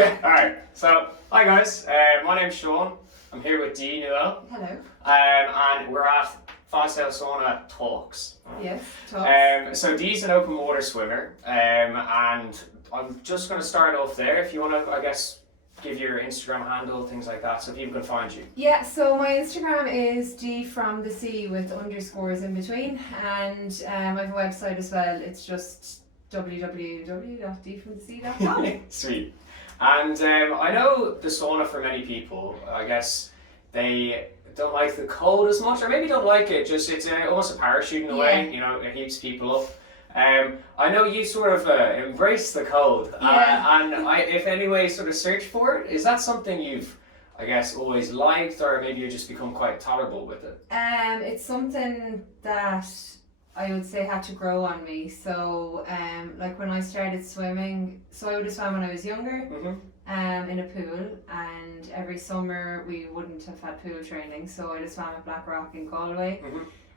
Alright, so hi guys, my name's Sean. I'm here with Dee Newell. Hello. And we're at Fad Saoil Sauna Talks. Yes, talks. So Dee's an open water swimmer, and I'm just going to start off there. If you want to, I guess, give your Instagram handle, things like that, so people can find you. Yeah, so my Instagram is Dee From The Sea with underscores in between, and I have a website as well. It's just www.deefromthesea.com. Sweet. And I know the sauna for many people, I guess they don't like the cold as much, or maybe don't like it, just it's almost a parachute in a way, you know, it heats people up. I know you sort of embrace the cold, and if anyway sort of search for it, is that something you've, I guess, always liked, or maybe you just become quite tolerable with it? It's something that I would say had to grow on me. So like when I started swimming, so I would have swam when I was younger, in a pool, and every summer we wouldn't have had pool training, so I just swam at Blackrock in Galway.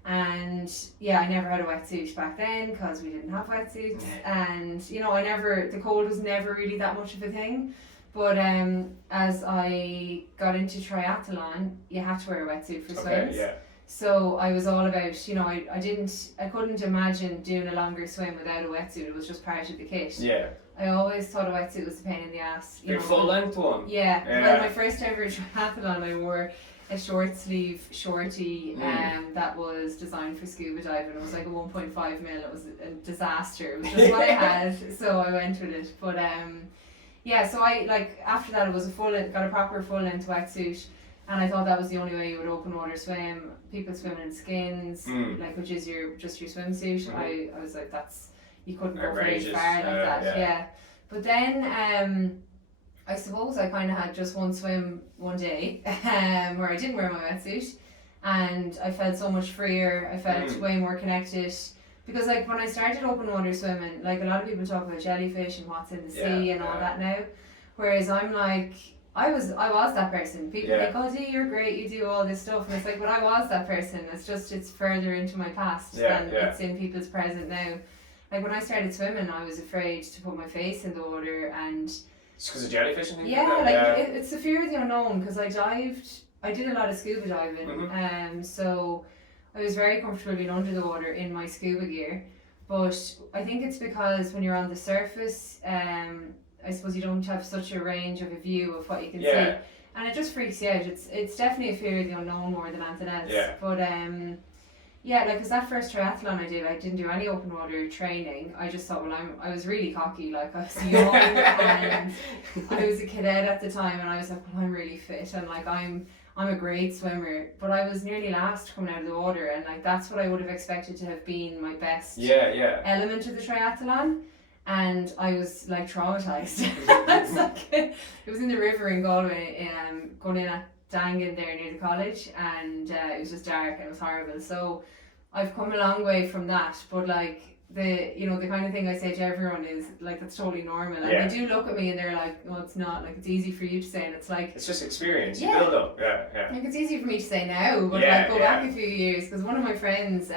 And yeah, I never had a wetsuit back then because we didn't have wetsuits, and you know, the cold was never really that much of a thing. But as I got into triathlon, you had to wear a wetsuit for swims. So I was all about, you know, I couldn't imagine doing a longer swim without a wetsuit. It was just part of the kit. I always thought a wetsuit was a pain in the ass. Your full length one? Yeah. Well, my first ever triathlon, I wore a short sleeve shorty that was designed for scuba diving. It was like a 1.5 mil. It was a disaster. It was just what I had, so I went with it. But yeah, so I after that it was got a proper full length wetsuit, and I thought that was the only way you would open water swim. People swim in skins, like, which is your swimsuit. I was like, you couldn't go very far like that. Yeah. But then I suppose I kind of had just one swim one day where I didn't wear my wetsuit, and I felt so much freer. I felt way more connected, because like when I started open water swimming, like a lot of people talk about jellyfish and what's in the sea and all that now, whereas I'm like, I was that person. People think, oh Dee, you're great, you do all this stuff, and it's like, but I was that person. It's further into my past than it's in people's present now. Like when I started swimming, I was afraid to put my face in the water, and it's because of jellyfish and things it's the fear of the unknown, because I did a lot of scuba diving, so I was very comfortable being under the water in my scuba gear. But I think it's because when you're on the surface, I suppose you don't have such a range of a view of what you can see, and it just freaks you out. It's definitely a fear of the unknown more than anything else. But yeah, like, cause that first triathlon I didn't do any open water training. I just thought, well, I was really cocky, like I was young and I was a cadet at the time, and I was like, well, I'm really fit, and like I'm a great swimmer, but I was nearly last coming out of the water, and like that's what I would have expected to have been my best element of the triathlon, and I was like traumatized. It was in the river in Galway, going in at Dangan there near the college, and it was just dark and it was horrible. So I've come a long way from that, but like the kind of thing I say to everyone is like, that's totally normal, and they do look at me and they're like, no, it's not. Like, it's easy for you to say, and it's like, it's just experience. You build up. Like, it's easy for me to say now, but like go back a few years, because one of my friends,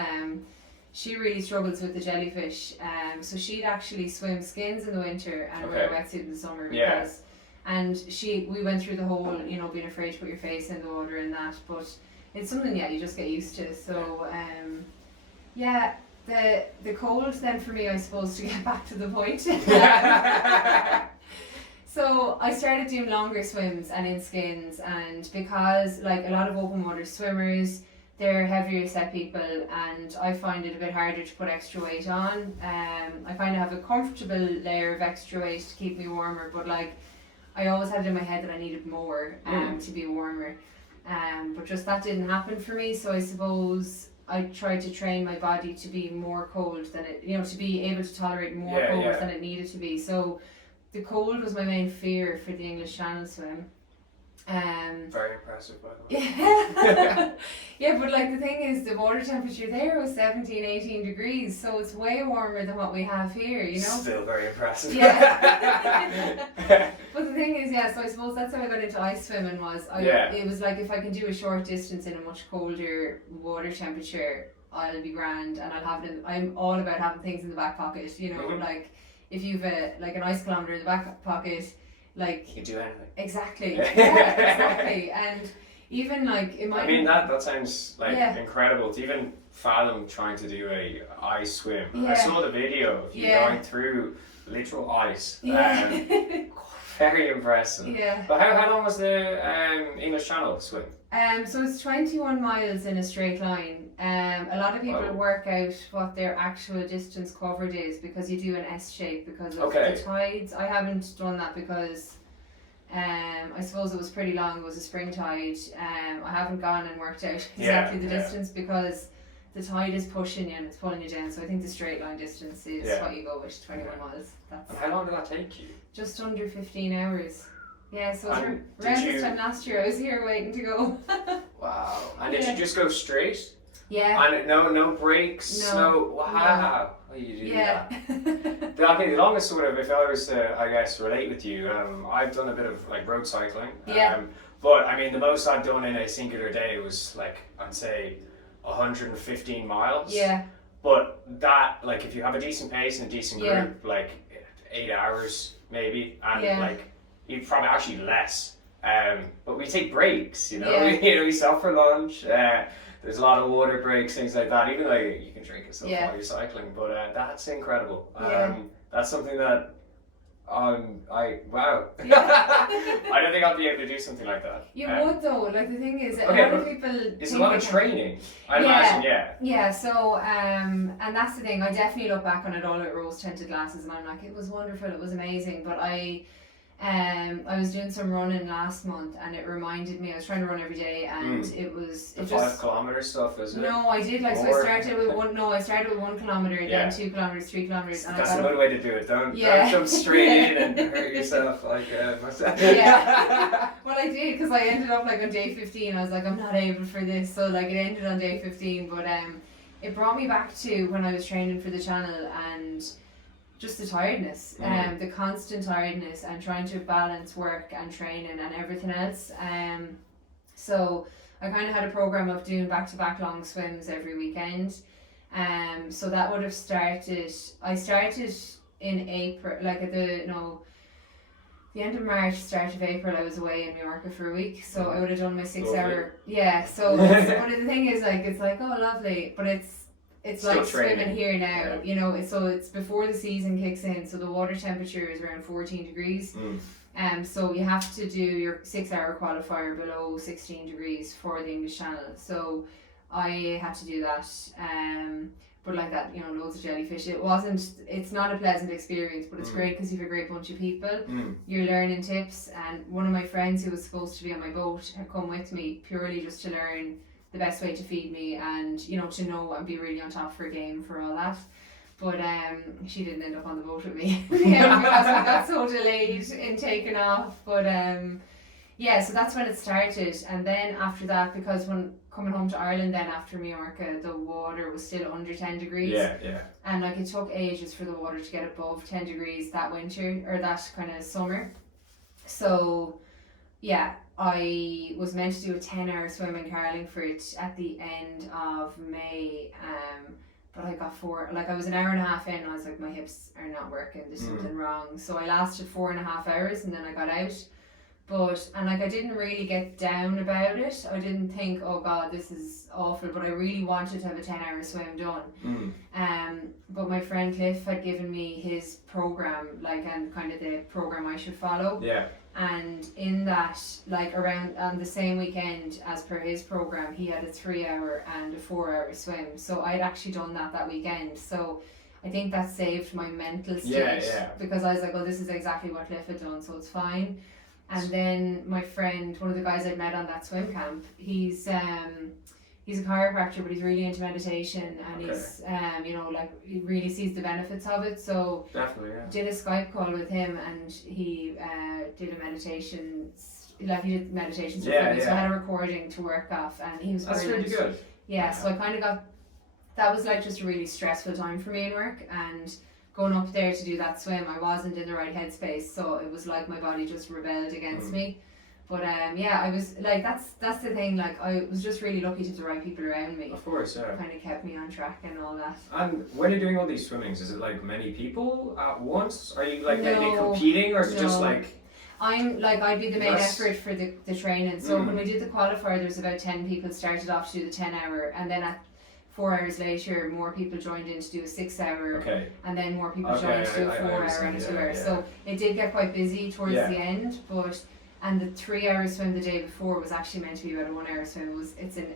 she really struggles with the jellyfish, so she'd actually swim skins in the winter and wear a wetsuit in the summer, because and we went through the whole, you know, being afraid to put your face in the water and that, but it's something you just get used to. So the cold then for me, I suppose, to get back to the point. So I started doing longer swims and in skins, and because like a lot of open water swimmers, they're heavier set people, and I find it a bit harder to put extra weight on. I kind of have a comfortable layer of extra weight to keep me warmer, but like I always had it in my head that I needed more to be warmer, but just that didn't happen for me. So I suppose I tried to train my body to be more cold than it, you know, to be able to tolerate more cold than it needed to be. So the cold was my main fear for the English Channel swim. Very impressive, by the way. Yeah, but like the thing is, the water temperature there was 17, 18 degrees, so it's way warmer than what we have here, you know? Still very impressive. But the thing is, so I suppose that's how I got into ice swimming, it was like, if I can do a short distance in a much colder water temperature, I'll be grand, and I'm all about having things in the back pocket, you know, like if you've an ice kilometer in the back pocket, like You can do anything. exactly, yeah, exactly, and even like it might. I mean that sounds like incredible to even fathom trying to do a ice swim. Yeah. I saw the video of you going through literal ice. Yeah. Very impressive. Yeah. But how long was the English Channel swim? So it's 21 miles in a straight line. A lot of people work out what their actual distance covered is because you do an S shape because of the tides. I haven't done that because I suppose it was pretty long. It was a spring tide. I haven't gone and worked out exactly the distance because the tide is pushing you and it's pulling you down. So I think the straight line distance is what you go with, 21 miles. That's and how long did that take you? just under 15 hours. Yeah, so around you... this time last year I was here waiting to go. Wow. And did you just go straight? Yeah. And no breaks? No. Wow. No. You do that. Yeah. The longest sort of, if I was to, I guess, relate with you, I've done a bit of like road cycling. Yeah. But I mean, the most I've done in a singular day was like, I'd say 115 miles. Yeah. But that, like, if you have a decent pace and a decent group, like 8 hours maybe, and like, you probably actually less. But we take breaks, you know. Yeah. We stop for lunch. There's a lot of water breaks, things like that. Even though you can drink and stuff while you're cycling, but that's incredible. That's something that wow. Yeah. I don't think I'll be able to do something like that. You would though. Like the thing is, a lot of people. It's a lot of training. I imagine, Yeah. So and that's the thing. I definitely look back on it all at rose-tinted glasses, and I'm like, it was wonderful. It was amazing. But I was doing some running last month, and it reminded me. I was trying to run every day, and it was the 5 kilometer stuff, isn't it? No, I did like so. I started with 1 kilometer, then 2 kilometers, 3 kilometers, and that's a good way to do it. Don't jump straight in and hurt yourself like myself. Yeah. Well, I did because I ended up like on day 15. I was like, I'm not able for this, so like it ended on day 15. But it brought me back to when I was training for the channel and just the tiredness, the constant tiredness, and trying to balance work and training and everything else. So I kind of had a program of doing back-to-back long swims every weekend. So that would have started. I started in April, like at the end of March, start of April. I was away in Mallorca for a week, so I would have done my 6 hour. Yeah. So but the thing is, like, it's like, oh, lovely, but it's still like training. swimming here now, so it's before the season kicks in, so the water temperature is around 14 degrees. So you have to do your 6 hour qualifier below 16 degrees for the English Channel. So I had to do that. But like that, loads of jellyfish. It's not a pleasant experience, but it's great because you have a great bunch of people. You're learning tips, and one of my friends who was supposed to be on my boat had come with me purely just to learn the best way to feed me and to know and be really on top for a game for all that. But she didn't end up on the boat with me because we got so delayed in taking off. But so that's when it started. And then after that, because when coming home to Ireland then after Mallorca, the water was still under 10 degrees. And like it took ages for the water to get above 10 degrees that winter or that kind of summer. So I was meant to do a 10-hour swim in Carlingford at the end of May, but I got I was an hour and a half in, and I was like, my hips are not working, there's something wrong. So I lasted 4.5 hours, and then I got out. And I didn't really get down about it. I didn't think, oh God, this is awful, but I really wanted to have a 10-hour swim done. But my friend Cliff had given me his program, and kind of the program I should follow. And in that, around on the same weekend as per his program, he had a 3 hour and a 4 hour swim. So I'd actually done that weekend. So I think that saved my mental state because I was like, oh, this is exactly what Cliff had done, so it's fine. And then my friend, one of the guys I'd met on that swim camp, he's a chiropractor, but he's really into meditation, and he's he really sees the benefits of it. So definitely, did a Skype call with him, and he did a meditation. He did meditations. So I had a recording to work off, and he was brilliant. That's really good. Yeah, so I kind of got that was just a really stressful time for me in work, and going up there to do that swim, I wasn't in the right headspace, so it was like my body just rebelled against me. But I was that's the thing, I was just really lucky to have the right people around me. Of course, kind of kept me on track and all that. And when you're doing all these swimmings, is it many people at once? Are you mainly competing, or is it just I'd be the main Nice. effort for the training. So when we did the qualifier, there was about 10 people started off to do the 10 hour, and then at 4 hours later, more people joined in to do a 6 hour, Okay. and then more people joined to do a 4 hour and a 2 hour. So it did get quite busy towards the end, and the 3 hour swim the day before was actually meant to be about a 1 hour swim. It's in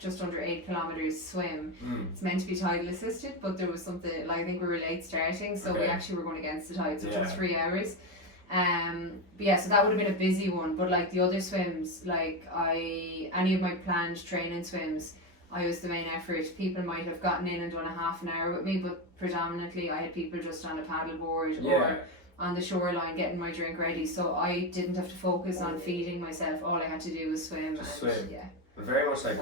just under 8 kilometers swim. It's meant to be tidal assisted, but there was something, like I think we were late starting, so we actually were going against the tide, so it took 3 hours. But yeah, so that would have been a busy one. But like the other swims, like any of my planned training swims, I was the main effort. People might have gotten in and done a half an hour with me, but predominantly I had people just on a paddle board or on the shoreline getting my drink ready. So I didn't have to focus on feeding myself. All I had to do was swim. Swim. Yeah. Very much like,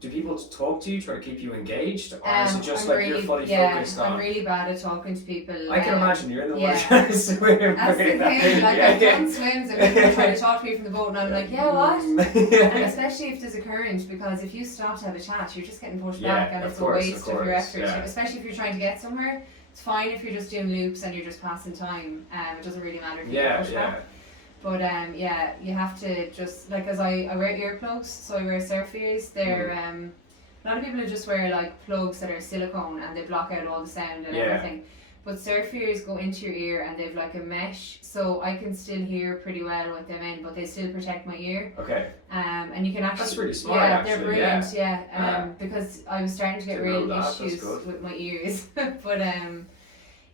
do people talk to you, try to keep you engaged, or is it just you're fully focused on? I'm really bad at talking to people. I can imagine you're in the water trying to swim. That's the thing, like I've done swims and people try to talk to me from the boat and I'm like, yeah, what? And especially if there's a current, because if you stop to have a chat, you're just getting pushed back and it's a waste of your effort. Especially if you're trying to get somewhere. It's fine if you're just doing loops and you're just passing time. It doesn't really matter if you get pushed back. But you have to just, like, as I wear earplugs, so I wear surf ears. They're a lot of people just wear like plugs that are silicone and they block out all the sound and everything. But surf ears go into your ear and they've like a mesh, so I can still hear pretty well with them in, but they still protect my ear. Okay. And you can actually. That's really smart. Yeah, actually. they're brilliant. Because I was starting to get real issues with my ears, but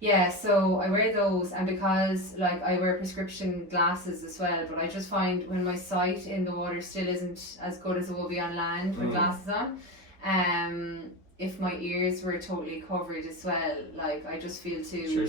yeah, so I wear those, and because like I wear prescription glasses as well, but I just find when my sight in the water still isn't as good as it will be on land with glasses on, if my ears were totally covered as well, like I just feel too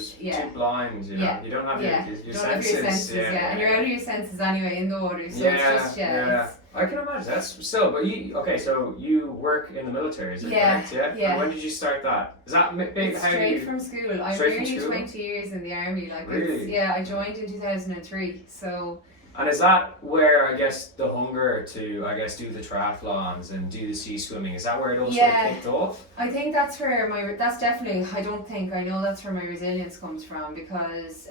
blind, you know. You don't have your senses. And you're out of your senses anyway in the water, so it's just I can imagine that's still. But so you work in the military, is it correct? Yeah. And when did you start that? Is that big? Straight from school. I've nearly 20 years in the army. Like really? I joined in 2003. So. And is that where I guess the hunger to do the triathlons and do the sea swimming? Is that where it all sort of kicked off? I think that's where that's definitely. I know that's where my resilience comes from, because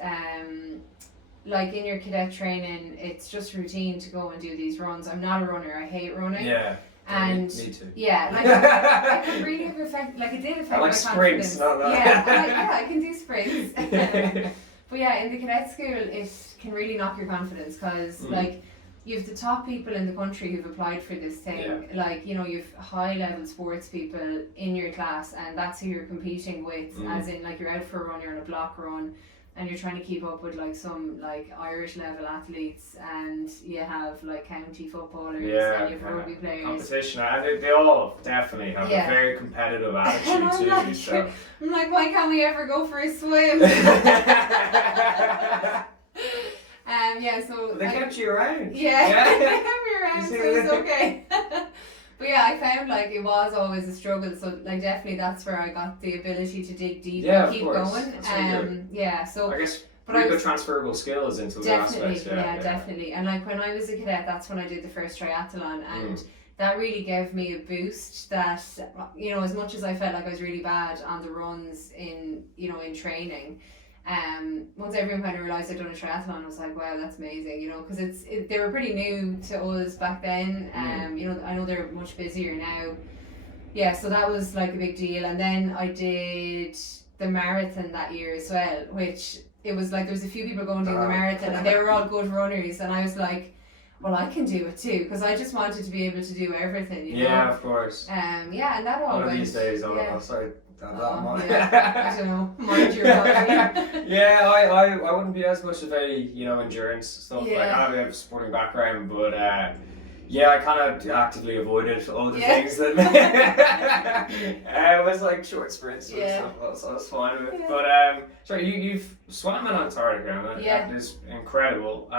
like in your cadet training, it's just routine to go and do these runs. I'm not a runner. I hate running. Yeah. And me too. Yeah, like it really it did affect I like my sprints, confidence. not that. I can do sprints. But yeah, in the cadet school, it can really knock your confidence, because like you have the top people in the country who've applied for this thing. Like, you know, you've high level sports people in your class, and that's who you're competing with. As in, like, you're out for a run, you're on a block run, and you're trying to keep up with like some like Irish level athletes, and you have like county footballers, and you have rugby players. Competition, and they all definitely have a very competitive attitude too. I'm like, why can't we ever go for a swim? So they kept you around. Yeah, they kept me around, so it was okay. But yeah, I found like it was always a struggle, so like definitely that's where I got the ability to dig deep and keep going. So I guess pretty good transferable skills into the aspects. Definitely. And like when I was a cadet, that's when I did the first triathlon, and that really gave me a boost. That, you know, as much as I felt like I was really bad on the runs in training, once everyone kind of realised I'd done a triathlon, I was like, wow, that's amazing, you know, because they were pretty new to us back then. You know, I know they're much busier now. Yeah, so that was like a big deal. And then I did the marathon that year as well, which it was like there was a few people going doing the marathon, and they were all good runners, and I was like, well, I can do it too, because I just wanted to be able to do everything, you know. Yeah, of course. And that all went. One of these days, sorry. I don't know. Mind your body. I wouldn't be as much of a endurance stuff. Like, I have a sporting background, but I kind of actively avoided all the things that it was like short sprints and stuff. So I was fine with it. But sorry, you've swam in Antarctica, and that is incredible.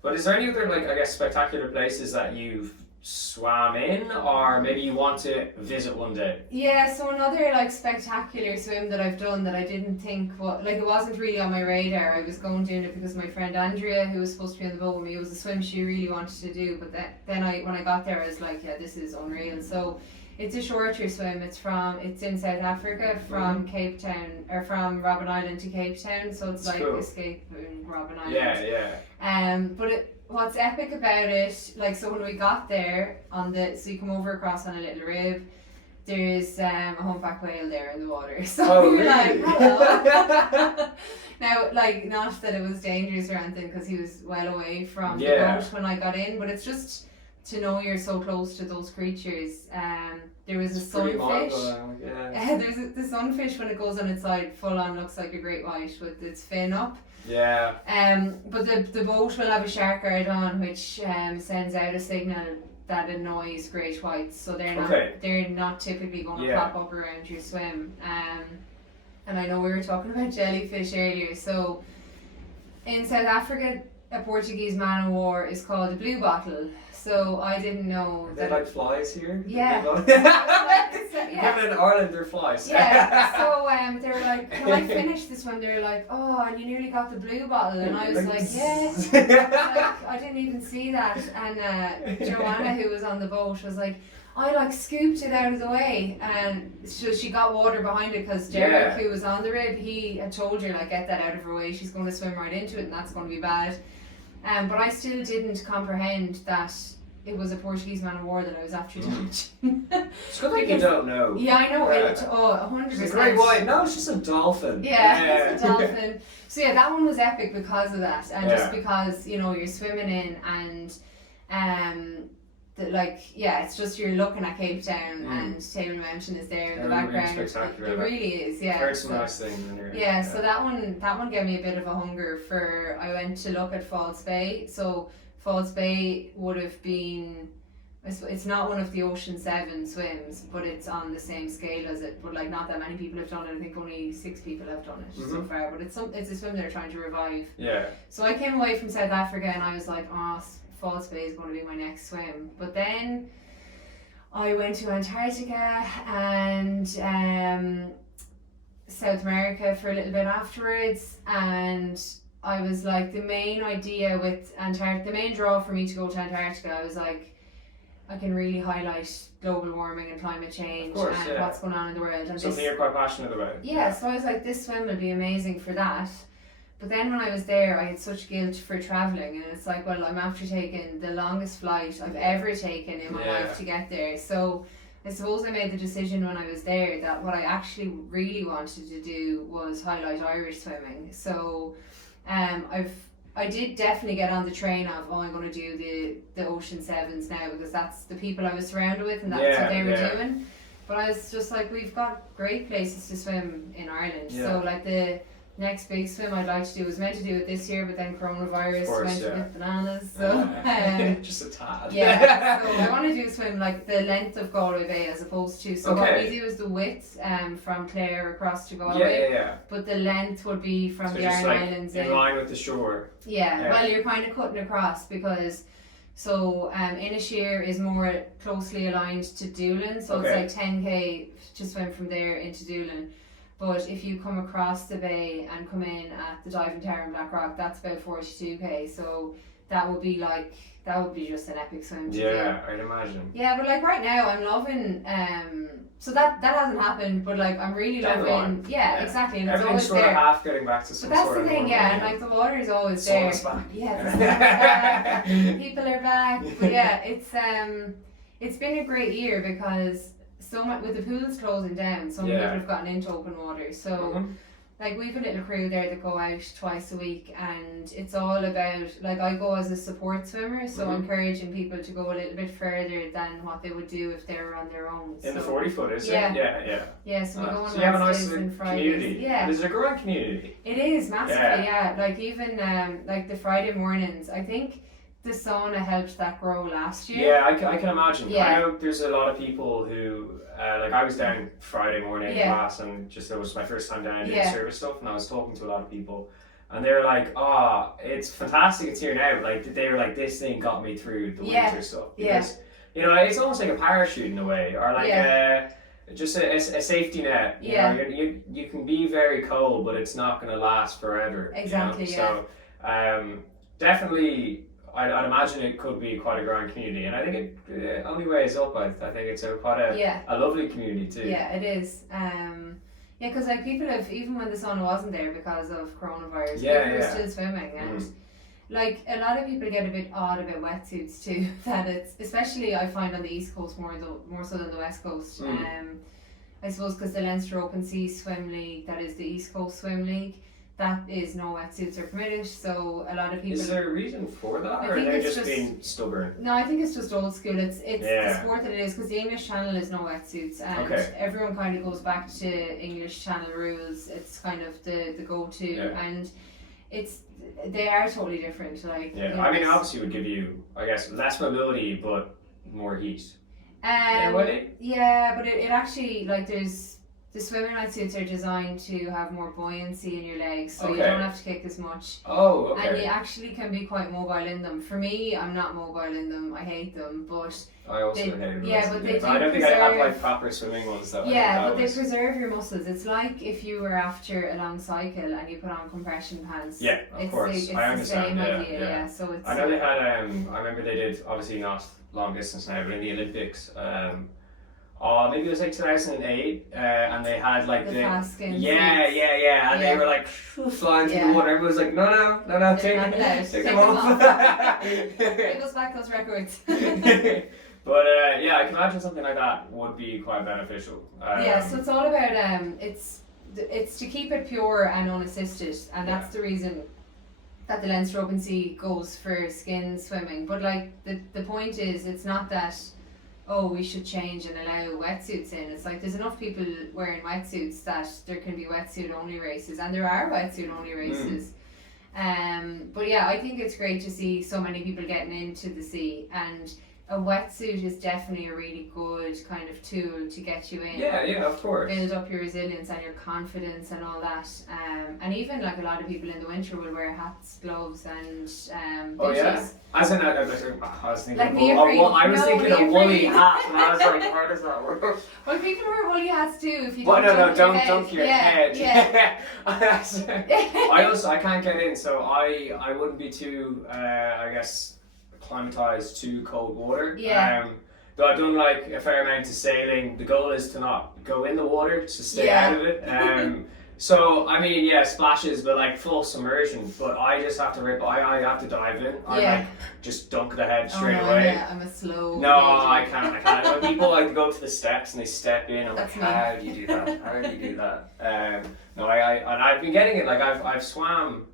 But is there any other spectacular places that you've swam in, or maybe you want to visit one day? Yeah, so another spectacular swim that I've done that I didn't think it wasn't really on my radar. I was going doing it because my friend Andrea, who was supposed to be on the boat with me, it was a swim she really wanted to do, but then when I got there I was like, yeah, this is unreal. So It's a shorter swim. It's in South Africa from Cape Town, or from Robben Island to Cape Town. So it's like escaping Robben Island. Yeah. But what's epic about it, like, so when we got there so you come over across on a little rib. There's a humpback whale there in the water. So you're like, hello. Now, like, not that it was dangerous or anything, because he was well away from the boat when I got in, but it's just to know you're so close to those creatures. There was a sunfish. There's the sunfish, when it goes on its side, full on looks like a great white with its fin up. Yeah. But the boat will have a shark guard on, which sends out a signal that annoys great whites, so they're not typically going to pop up around your swim. And I know we were talking about jellyfish earlier, so in South Africa a Portuguese man o' war is called a blue bottle. So I didn't know that. They like flies here? Yeah. Even in Ireland they're flies. Yeah. So they were like, when I finished this one, they were like, oh, and you nearly got the blue bottle, and I was like, yes. I didn't even see that. And Joanna, who was on the boat, was like, I like scooped it out of the way, and so she got water behind it, because Derek, who was on the rib, he had told her, like, get that out of her way, she's going to swim right into it and that's going to be bad. But I still didn't comprehend that it was a Portuguese man of war that I was after damaging. It's good that you don't know. Yeah, I know. 100%. It's a great white. No, it's just a dolphin. Yeah, it's a dolphin. So yeah, that one was epic because of that, and just because, you know, you're swimming in, and it's just, you're looking at Cape Town and Table Mountain is there in the background. Really spectacular. It really is, yeah. Heard some nice things in here. Yeah, so that one gave me a bit of a hunger for. I went to look at False Bay. So False Bay would have been, it's not one of the Ocean 7 swims, but it's on the same scale as it. But like, not that many people have done it. I think only 6 people have done it so far. But it's a swim they're trying to revive. Yeah. So I came away from South Africa and I was like, oh, False Bay is going to be my next swim. But then I went to Antarctica and South America for a little bit afterwards, and I was like, the main idea with Antarctica, the main draw for me to go to Antarctica, I was like, I can really highlight global warming and climate change and what's going on in the world. And something you're quite passionate about. Yeah, so I was like, this swim will be amazing for that. But then when I was there, I had such guilt for travelling, and it's like, well, I'm after taking the longest flight I've ever taken in my life to get there. So I suppose I made the decision when I was there that what I actually really wanted to do was highlight Irish swimming. So I did definitely get on the train of, I'm going to do the Ocean 7s now, because that's the people I was surrounded with and that's what they were doing. But I was just like, we've got great places to swim in Ireland. So like the next big swim I'd like to do, was meant to do it this year, but then coronavirus went a bit bananas. So just a tad. Yeah, so I want to do a swim like the length of Galway Bay as opposed to, so what we do is the width from Clare across to Galway. But the length would be from the Iron Islands in line with the shore. Yeah, well, you're kind of cutting across, because Inisheer is more closely aligned to Doolin, so it's like 10k to swim from there into Doolin. But if you come across the bay and come in at the Diving Tower in Blackrock, that's about 42k. So that would be just an epic swim to do. Yeah, I'd imagine. Yeah, but like right now I'm loving, so that hasn't happened, but like I'm really loving, exactly, and it's always sort there. Of half getting back to some but that's sort the thing, of and like the water is always there. Back. Yeah, the sun's back. People are back. But yeah, it's been a great year, because so much with the pools closing down, so many people have gotten into open water. So like we've a little crew there that go out twice a week, and it's all about, like, I go as a support swimmer, so encouraging people to go a little bit further than what they would do if they were on their own. In the 40 foot, is it? Yeah, so we go on so you have a nice and community. Yeah. Is it a growing community? It is, massively, like even like the Friday mornings, I think the sauna helped that grow last year. Yeah, I can imagine. I know there's a lot of people who, like I was down Friday morning in class, and just it was my first time down doing service stuff, and I was talking to a lot of people, and they were like, oh, it's fantastic it's here now. Like they were like, this thing got me through the winter stuff. Because, you know, it's almost like a parachute in a way, or like just a safety net. You know, you can be very cold, but it's not going to last forever. Exactly, you know? So definitely, I'd imagine it could be quite a growing community, and I think it only ways up. I think it's quite a lovely community too. Yeah, it is. Yeah, because like people have, even when the sauna wasn't there because of coronavirus, people were still swimming, and like a lot of people get a bit odd about wetsuits too. That it's, especially I find on the East Coast more so than the West Coast. I suppose because the Leinster Open Sea Swim League, that is the East Coast Swim League, that is no wetsuits are permitted. So a lot of people. Is there a reason for that, or are they just being stubborn? No, I think it's just old school. It's the sport that it is, because the English Channel is no wetsuits, and everyone kind of goes back to English Channel rules. It's kind of the go-to, and they are totally different. Like I mean, obviously, it would give you, I guess, less mobility but more heat. Yeah, but it actually, like, the swimming wetsuits are designed to have more buoyancy in your legs, so you don't have to kick as much. Oh, okay. And you actually can be quite mobile in them. For me, I'm not mobile in them. I hate them, but I also hate them. Yeah, but they do. I don't think I have like proper swimming ones though. Yeah, but they preserve your muscles. It's like if you were after a long cycle and you put on compression pants. Yeah, of course. It's I understand. The same idea. Yeah. So it's. I know they had. I remember they did, obviously not long distance now, but in the Olympics. Maybe it was like 2008, and they had like the fast skins. And they were like flying through the water. Everyone was like, no, take them off. Give us back those records. But I can imagine something like that would be quite beneficial. So it's all about it's to keep it pure and unassisted, and that's the reason that the Leinster Open Sea goes for skin swimming. But like the point is, it's not that we should change and allow wetsuits in. It's like there's enough people wearing wetsuits that there can be wetsuit only races, and there are wetsuit only races. But yeah, I think it's great to see so many people getting into the sea, and a wetsuit is definitely a really good kind of tool to get you in. Yeah, of course. Build up your resilience and your confidence and all that. And even like a lot of people in the winter will wear hats, gloves, and booties. As in, I was thinking, like thinking a woolly hat, and I was like, how does that work? Well, people wear woolly hats too. If you don't dunk your head. Yeah. I can't get in, so I wouldn't be too, I guess, acclimatized to cold water. Though I've done like a fair amount of sailing. The goal is to not go in the water, to stay out of it. So I mean, splashes, but like full submersion. But I just have to I have to dive in. I like just dunk the head straight away. Yeah, I'm a slow. No, I can't. When people like go to the steps and they step in, I'm like, how do you do that? How do you do that? No, and I've been getting it. Like I've swam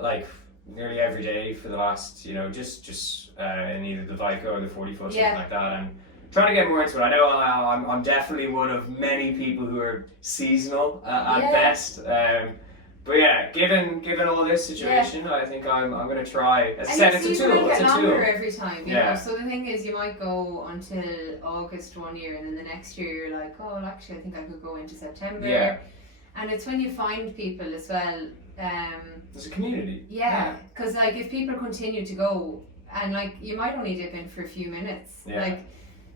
like nearly every day for the last, just in either the Vico or the 40 foot, something like that, and trying to get more into it. I know I'm definitely one of many people who are seasonal at best, but given all this situation, I think I'm going to try. As I said, it's a tool. It's a tool. Every time, you know. So the thing is, you might go until August one year, and then the next year you're like, oh, well, actually, I think I could go into September. Yeah. And it's when you find people as well. There's a community. Yeah, because like if people continue to go, and like you might only dip in for a few minutes. Like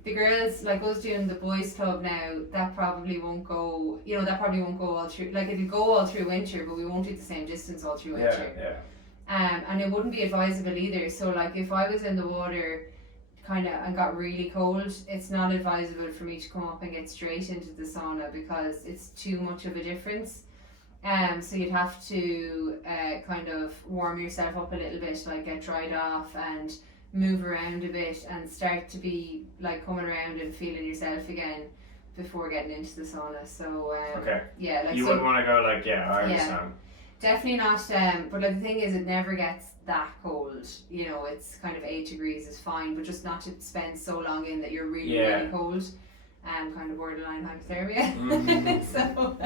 the girls, like us doing the boys club now, that probably won't go. That probably won't go all through. Like it'll go all through winter, but we won't do the same distance all through winter. And it wouldn't be advisable either. So like if I was in the water, and got really cold, it's not advisable for me to come up and get straight into the sauna because it's too much of a difference. So you'd have to kind of warm yourself up a little bit, like get dried off and move around a bit and start to be like coming around and feeling yourself again before getting into the sauna. So you wouldn't want to go like I understand. Definitely not. But like the thing is, it never gets that cold. It's kind of 8 degrees is fine, but just not to spend so long in that you're really really cold. Kind of borderline hypothermia. So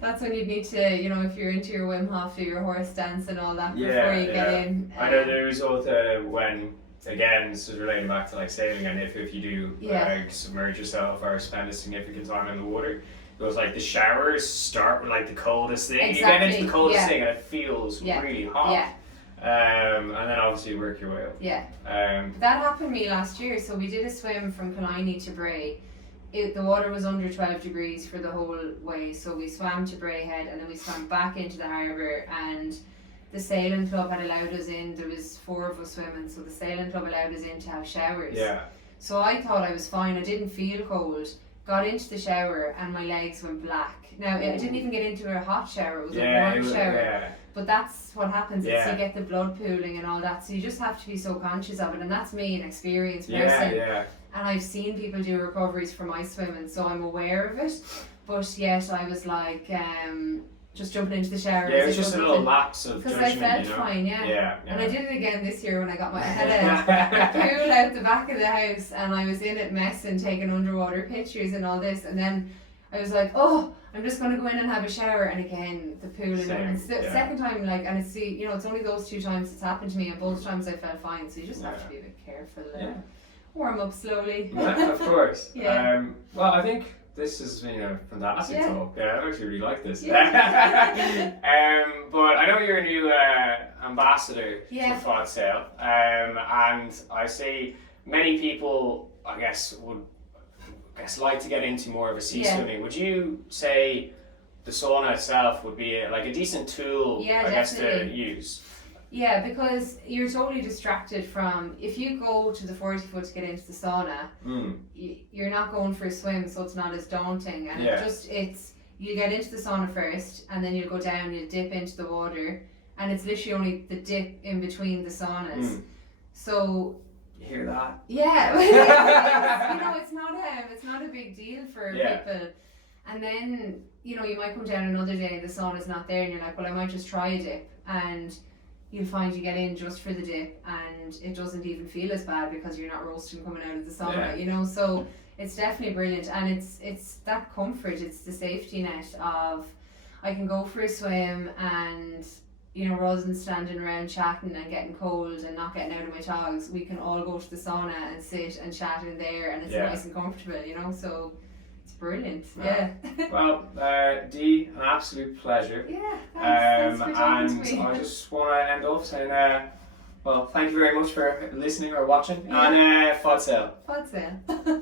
that's when you need to, if you're into your Wim Hof, do your horse dance and all that before you get in. I know the result when, again, this is relating back to like sailing, and if you do submerge yourself or spend a significant time in the water, it was like the showers start with like the coldest thing. Exactly. You get into the coldest thing and it feels really hot. And then obviously work your way up. That happened to me last year. So we did a swim from Killiney to Bray. The water was under 12 degrees for the whole way. So we swam to Bray Head and then we swam back into the harbour, and the sailing club had allowed us in. There was 4 of us swimming, so the sailing club allowed us in to have showers. Yeah. So I thought I was fine. I didn't feel cold. Got into the shower and my legs went black. Now I didn't even get into a hot shower. It was a warm shower. Yeah. But that's what happens. It's Yeah. you get the blood pooling and all that. So you just have to be so conscious of it. And that's me, an experienced Yeah, person. yeah. And I've seen people do recoveries from ice swimming, so I'm aware of it. But yet I was like, just jumping into the shower. Yeah, it was just a little lapse of judgment, because I felt you know? fine, Yeah. And I did it again this year when I got I had a pool out the back of the house, and I was in it messing, taking underwater pictures and all this, and then I was like, oh, I'm just going to go in and have a shower, and again, the pool, and it's the second time, like, and it's it's only those 2 times it's happened to me, and both times I felt fine, so you just have to be a bit careful. Warm up slowly. Yeah, of course. Yeah. Well, I think this is fantastic talk. Yeah, I actually really like this. Yeah. But I know you're a new ambassador to Fad Saoil, and I see many people, I guess, would like to get into more of a sea swimming. Would you say the sauna itself would be like a decent tool, I guess, to use? Yeah, because you're totally distracted from, if you go to the 40 foot to get into the sauna, you're not going for a swim, so it's not as daunting. And you get into the sauna first, and then you'll go down, you'll dip into the water, and it's literally only the dip in between the saunas. So you hear that? Yeah, it's not a big deal for people. And then you might come down another day, the sauna's not there, and you're like, well, I might just try a dip, and you'll find you get in just for the dip, and it doesn't even feel as bad because you're not roasting coming out of the sauna, so it's definitely brilliant. And it's that comfort, it's the safety net of, I can go for a swim, and rather than standing around chatting and getting cold and not getting out of my togs, we can all go to the sauna and sit and chat in there, and it's nice and comfortable, so it's brilliant. Well, Dee, an absolute pleasure. Yeah, thanks for talking to me. And I just want to end off saying, well, thank you very much for listening or watching, and Fad Saoil. Fad Saoil.